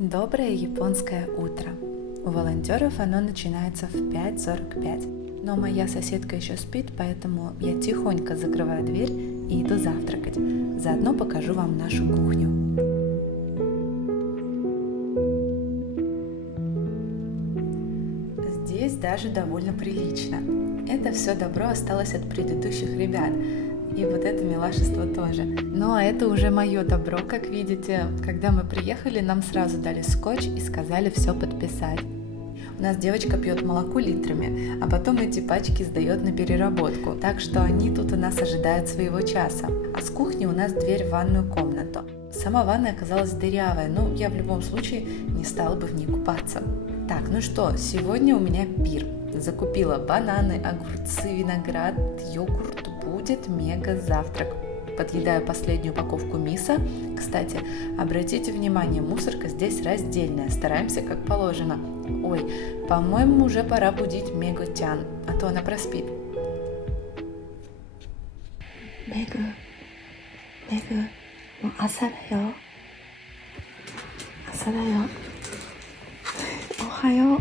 Доброе японское утро. У волонтеров оно начинается в 5:45. Но моя соседка еще спит, поэтому я тихонько закрываю дверь и иду завтракать. Заодно покажу вам нашу кухню. Здесь даже довольно прилично. Это все добро осталось от предыдущих ребят. И вот это милашество тоже. Но это уже мое добро, как видите. Когда мы приехали, нам сразу дали скотч и сказали все подписать. У нас девочка пьет молоко литрами, а потом эти пачки сдает на переработку. Так что они тут у нас ожидают своего часа. А с кухни у нас дверь в ванную комнату. Сама ванная оказалась дырявая, но я в любом случае не стала бы в ней купаться. Так, ну что, сегодня у меня пир. Закупила бананы, огурцы, виноград, йогурт. Будет мега завтрак. Подъедаю последнюю упаковку мисо. Кстати, обратите внимание, мусорка здесь раздельная. Стараемся как положено. Ой, по-моему, уже пора будить Мегу-тян, а то она проспит. Мегу, ну, асадаё. Охайо.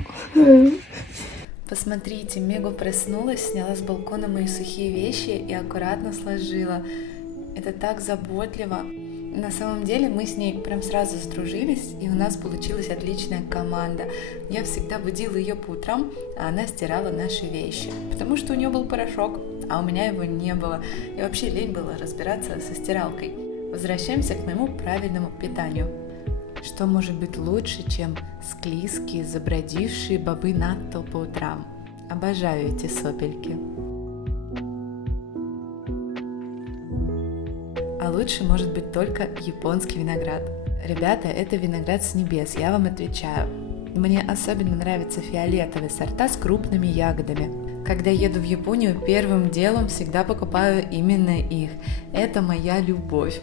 Посмотрите, Мегу проснулась, сняла с балкона мои сухие вещи и аккуратно сложила. Это так заботливо. На самом деле мы с ней прям сразу сдружились, и у нас получилась отличная команда. Я всегда будила ее по утрам, а она стирала наши вещи, потому что у нее был порошок, а у меня его не было. И вообще лень было разбираться со стиралкой. Возвращаемся к моему правильному питанию. Что может быть лучше, чем склизкие, забродившие бобы натто по утрам? Обожаю эти сопельки. А лучше может быть только японский виноград. Ребята, это виноград с небес, я вам отвечаю. Мне особенно нравятся фиолетовые сорта с крупными ягодами. Когда еду в Японию, первым делом всегда покупаю именно их. Это моя любовь.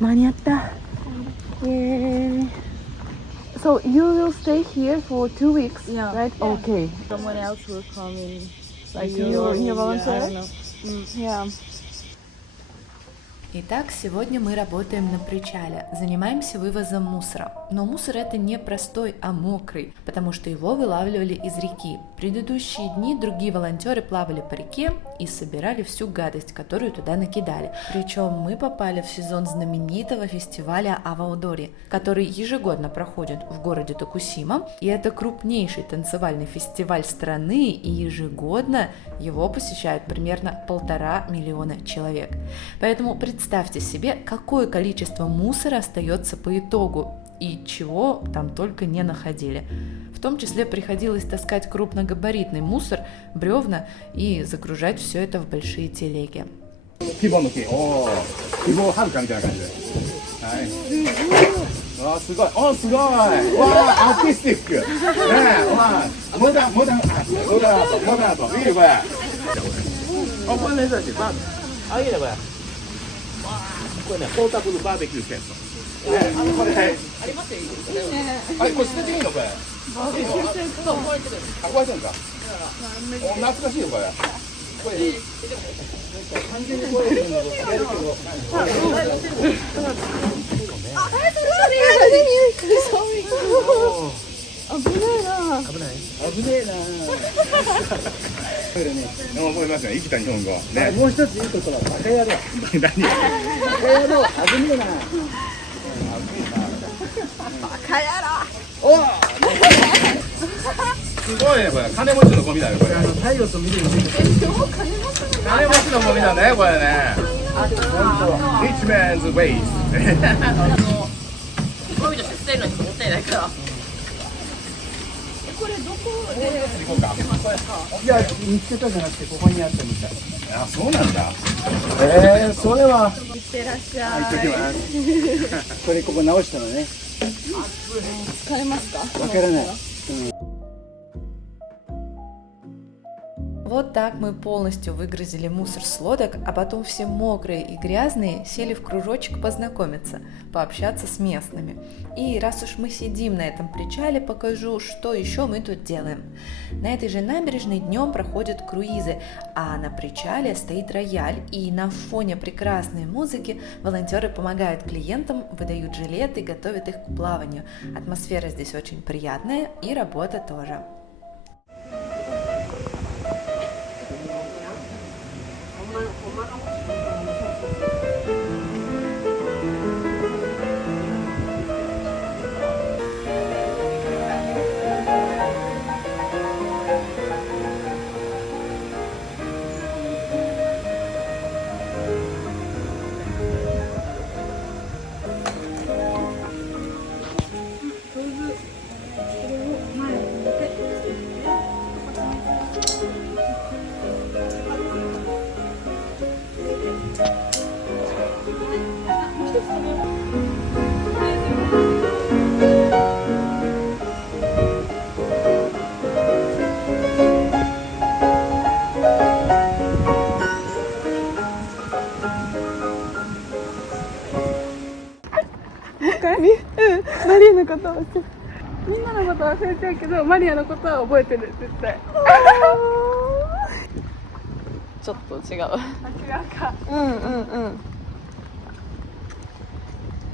Maniatta. Yay. So you will stay here for 2 weeks, Yeah. right? Yeah. Okay. Someone else will come in. Like you volunteer? I don't know. Yeah. Итак, сегодня мы работаем на причале, занимаемся вывозом мусора. Но мусор это не простой, а мокрый, потому что его вылавливали из реки. Предыдущие дни другие волонтеры плавали по реке и собирали всю гадость, которую туда накидали. Причем мы попали в сезон знаменитого фестиваля Аваодори, который ежегодно проходит в городе Токусима. И это крупнейший танцевальный фестиваль страны, и ежегодно его посещают примерно 1,5 миллиона человек. Поэтому представьте себе, какое количество мусора остается по итогу и чего там только не находили. В том числе приходилось таскать крупногабаритный мусор, бревна и загружать все это в большие телеги. 希望の木、おー、希望はるかみたいな感じで。はい。わあ、すごい。おー、すごい。わあ、アーティスティック。ねえ、わあ、モダンアート。見るこれ。あ、これ珍しい。あ、いいね、これ。わあ、これね、ポータブルバーベキューしてんの。ねえ、これ。ありますよ。あれ、これ捨てていいのこれ。バーベキューしてると壊れてる。あ、壊れてるんか。お、懐かしいよ、これ。これ。完全にこれやるけど。危ねえな。これね、思いますね。生きた日本語。ね。もう一ついいことはバカ野郎。何？バカ野郎、危ねえな。バカ野郎。おお。すごいねこれ。金持ちのゴミだよこれ。太陽と緑のゴミ。金持ちのゴミだねこれね。Rich man's waste。ゴミとして捨てるのにもったいないから。これどこで行こうか。いや、見つけたじゃなくてここにあったみたい。あ、そうなんだ。それは。いってらっしゃ行ってきます。これここ直したのね。疲れますか？わからない。Вот так мы полностью выгрузили мусор с лодок, а потом все мокрые и грязные сели в кружочек познакомиться, пообщаться с местными. И раз уж мы сидим на этом причале, покажу, что еще мы тут делаем. На этой же набережной днем проходят круизы, а на причале стоит рояль, и на фоне прекрасной музыки волонтеры помогают клиентам, выдают жилеты и готовят их к плаванию. Атмосфера здесь очень приятная, и работа тоже.マリアのことをみんなのことは忘れちゃうけどマリアのことは覚えてる絶対ちょっと違う。違うか。や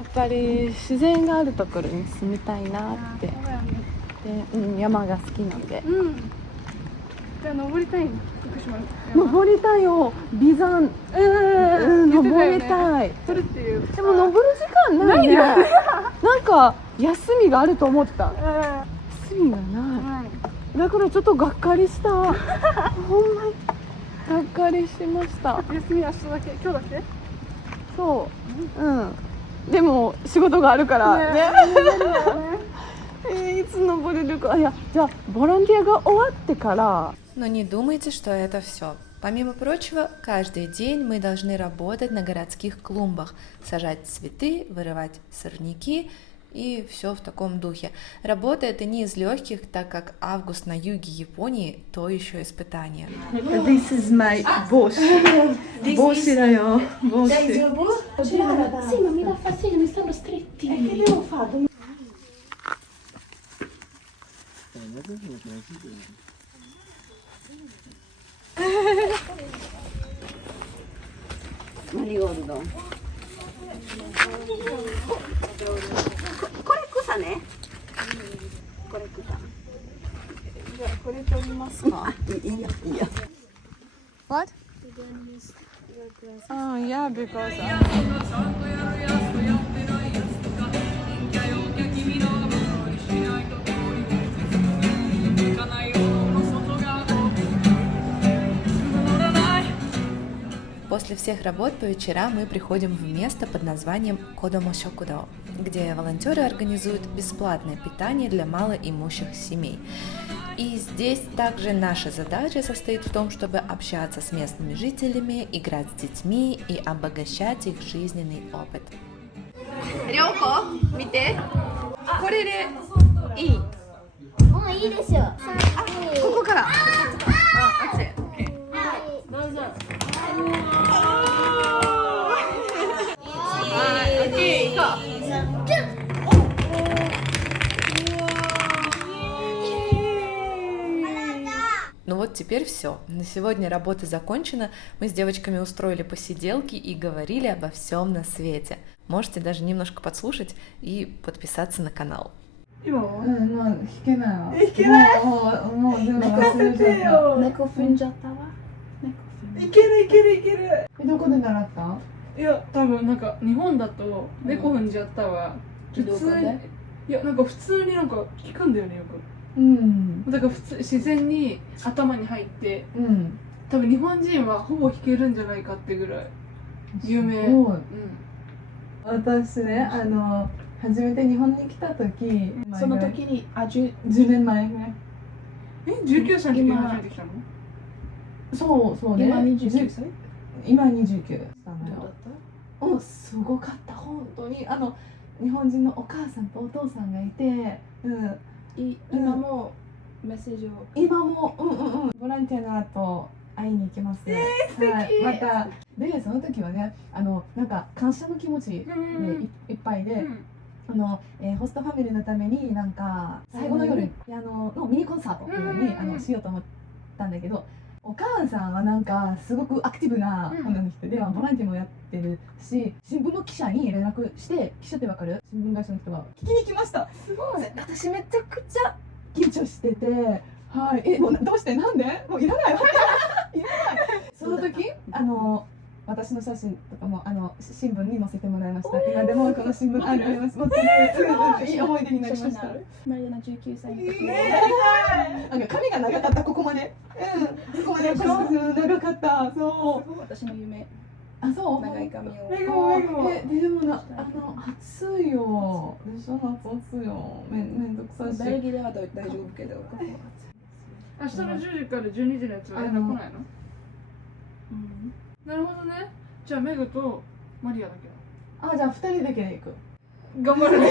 っぱり自然があるところに住みたいなって。で、山が好きなんで。じゃあ登りたいの？福島の山。登りたいよ。眉山。登りたい。それっていう。でも登る時間ないね。なんか休みがあると思った。休みがない。だからちょっとがっかりした。ほんまにがっかりしました。休み明日だけ？今日だけ？そう。でも仕事があるからね。いつ登れるか。いや、じゃあボランティアが終わってから。Но не думайте, что это все. Помимо прочего, каждый день мы должны работать на городских клумбах, сажать цветы, вырывать сорняки и все в таком духе. Работа это не из легких, так как август на юге Японии то еще испытание. This is my boss. 帽子だよ。帽子。大丈夫？ Sì, ma mi dà fastidio, mi stanno stretti. E che devo fare? マリーゴールド。これ草ね。これ草。じゃあこれ取りますか。いいよいいよ。 What? Oh yeah, because После всех работ по вечерам мы приходим в место под названием Кодомо Шокудо, где волонтеры организуют бесплатное питание для малоимущих семей. И здесь также наша задача состоит в том, чтобы общаться с местными жителями, играть с детьми и обогащать их жизненный опыт. Рёко, мите. これでいい。もういいでしょ。ここから。あ、あっち。どうぞ。Ну вот теперь все. На сегодня работа закончена. Мы с девочками устроили посиделки и говорили обо всем на свете. Можете даже немножко подслушать и подписаться на канал. もう弾けないわ。弾けない。もう全部忘れちゃった。猫踏んじゃったわ。いけるいけるいける。どこで習った？いや多分なんか日本だと猫踏んじゃったわ。普通にいやなんか普通になんか聞くんだよねよく。だから普通自然に頭に入って、多分日本人はほぼ弾けるんじゃないかってぐらい有名。私ね初めて日本に来た時、その時に10年前ぐらい。19歳の時に初めて来たの？そうね。今29歳？今29。すごかった本当に日本人のお母さんとお父さんがいて、今もメッセージを今もボランティアの後会いに行きます。はい、またでその時はねなんか感謝の気持ちでいっぱいで。ホストファミリーのためになんか最後の夜ピアノのミニコンサートにしようと思ったんだけど、お母さんはなんかすごくアクティブな女の人でボランティアもやってるし、新聞の記者に連絡して、記者ってわかる？新聞会社の人が聞きに来ました。すごい。私めちゃくちゃ緊張してて、はい、もうどうしてなんで？もういらないわ。いらない。その時私の写真とかも新聞に載せてもらいました。今でもこの新聞あります。持ってる。いい思い出になりました。マリアナ19歳の時なんか髪が長かった、ここまで。ここまで長かった。そう。私の夢。あ、そう。長い髪を。でも暑いよ。でしょ、夏暑いよ。めんどくさいし。唾液では大丈夫けど。明日の10時から12時のやつは来ないの？なるほどね。じゃあメグとマリアだけだ。あ、じゃあ2人だけで行く。頑張るね。